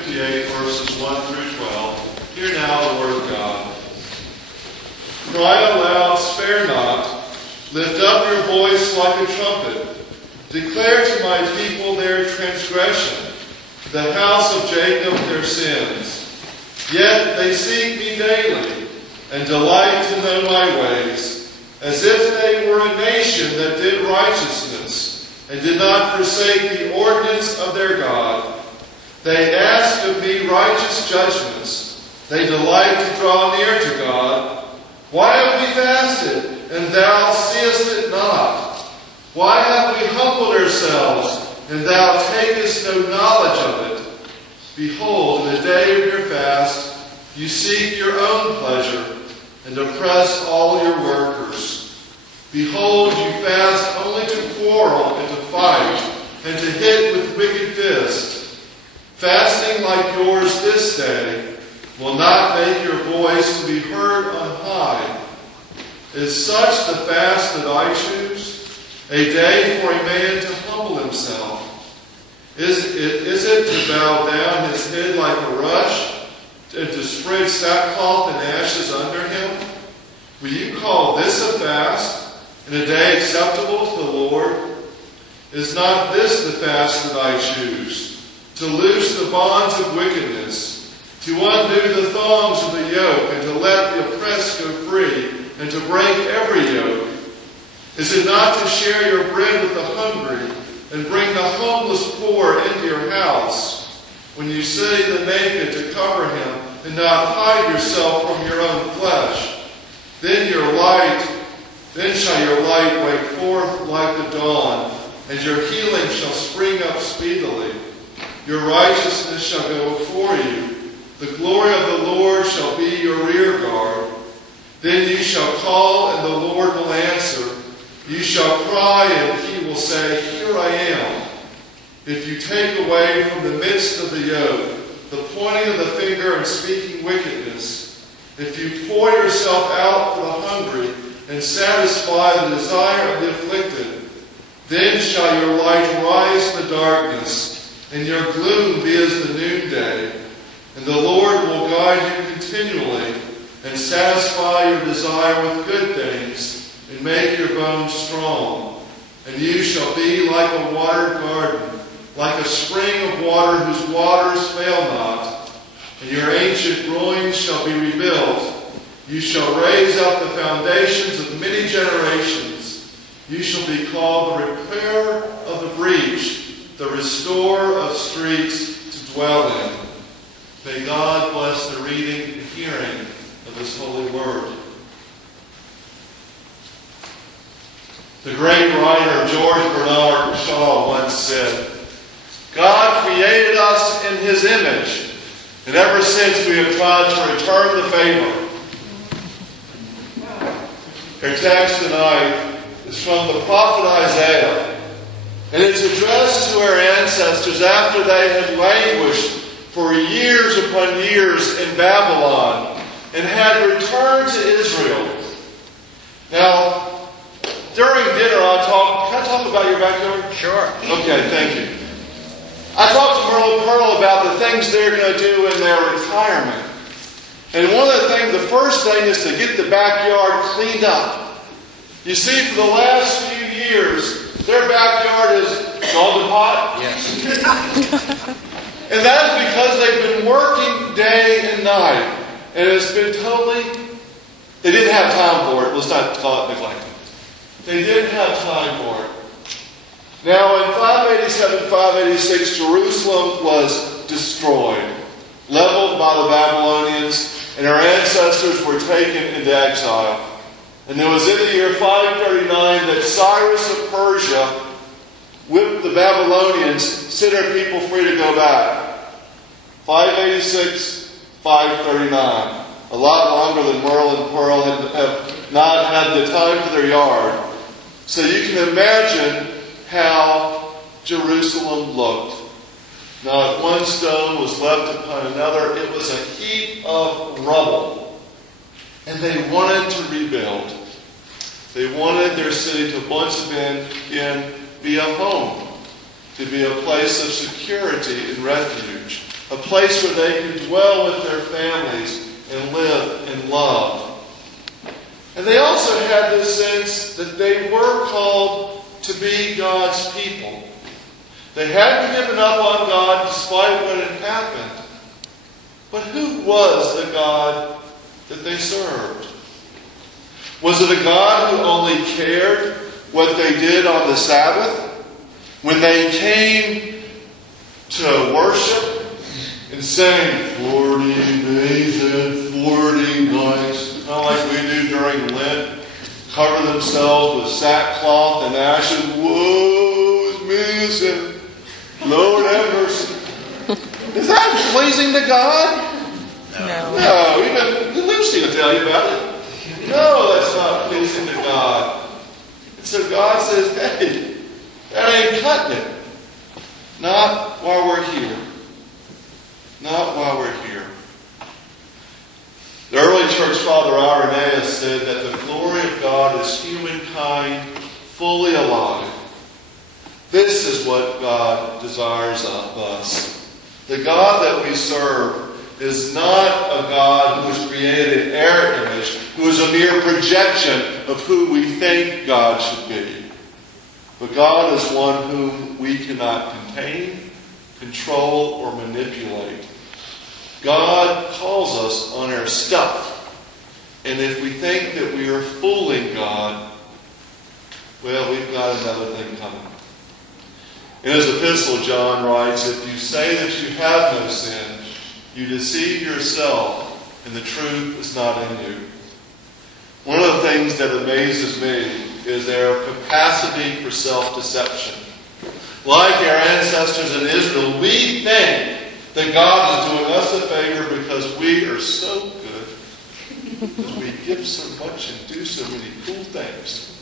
58, verses 1 through 12. Hear now the word of God. Cry aloud, spare not. Lift up your voice like a trumpet. Declare to my people their transgression, to the house of Jacob their sins. Yet they seek me daily, and delight to know my ways, as if they were a nation that did righteousness, and did not forsake the ordinance of their God. They ask of me righteous judgments. They delight to draw near to God. Why have we fasted, and thou seest it not? Why have we humbled ourselves, and thou takest no knowledge of it? Behold, in the day of your fast, you seek your own pleasure, and oppress all your workers. Behold, you fast only to quarrel and to fight, and to hit with wicked fists. Fasting like yours this day will not make your voice to be heard on high. Is such the fast that I choose? A day for a man to humble himself. Is it to bow down his head like a rush, and to spread sackcloth and ashes under him? Will you call this a fast, and a day acceptable to the Lord? Is not this the fast that I choose? To loose the bonds of wickedness, to undo the thongs of the yoke, and to let the oppressed go free, and to break every yoke? Is it not to share your bread with the hungry, and bring the homeless poor into your house? When you see the naked, to cover him, and not hide yourself from your own flesh. Then shall your light break forth like the dawn, and your healing shall spring up speedily. Your righteousness shall go before you. The glory of the Lord shall be your rear guard. Then you shall call, and the Lord will answer. You shall cry, and he will say, Here I am. If you take away from the midst of the yoke the pointing of the finger and speaking wickedness, if you pour yourself out for the hungry and satisfy the desire of the afflicted, then shall your light rise in the darkness, and your gloom be as the noonday. And the Lord will guide you continually, and satisfy your desire with good things, and make your bones strong. And you shall be like a watered garden, like a spring of water whose waters fail not. And your ancient ruins shall be rebuilt. You shall raise up the foundations of many generations. You shall be called the repairer of the breach, the restorer of streets to dwell in. May God bless the reading and hearing of His holy word. The great writer George Bernard Shaw once said, God created us in His image, and ever since we have tried to return the favor. Our text tonight is from the prophet Isaiah, and it's addressed to our ancestors after they had languished for years upon years in Babylon and had returned to Israel. Now, during dinner, can I talk about your backyard? Sure. Okay, thank you. I talked to Merle and Pearl about the things they're going to do in their retirement. And one of the things, the first thing is to get the backyard cleaned up. You see, for the last few years, their backyard is gone to pot. Yes. And that is because they've been working day and night. And it's been they didn't have time for it. Let's not call it neglected. They didn't have time for it. Now, in 587, 586, Jerusalem was destroyed, leveled by the Babylonians, and our ancestors were taken into exile. And it was in the year 539 that Cyrus of Persia whipped the Babylonians, set our people free to go back. 586, 539. A lot longer than Merle and Pearl have not had the time for their yard. So you can imagine how Jerusalem looked. Not one stone was left upon another. It was a heap of rubble. And they wanted to rebuild. They wanted their city to once again be a home, to be a place of security and refuge. a place where they could dwell with their families and live in love. And they also had this sense that they were called to be God's people. They hadn't given up on God despite what had happened. But who was the God that they served? Was it a God who only cared what they did on the Sabbath? When they came to worship and sang 40 days and 40 nights, kind of like we do during Lent, cover themselves with sackcloth and ashes. Woe is me, sin. Lord have mercy. Is that pleasing to God? No. Even Lucy will tell you about it. No, that's not pleasing to God. And so God says, hey, that ain't cutting it. Not while we're here. Not while we're here. The early church father Irenaeus said that the glory of God is humankind fully alive. This is what God desires of us. The God that we serve is not a God who has created an air image, who is a mere projection of who we think God should be. But God is one whom we cannot contain, control, or manipulate. God calls us on our stuff. And if we think that we are fooling God, well, we've got another thing coming. In his epistle, John writes, if you say that you have no sin, you deceive yourself, and the truth is not in you. One of the things that amazes me is their capacity for self-deception. Like our ancestors in Israel, we think that God is doing us a favor because we are so good, because we give so much and do so many cool things.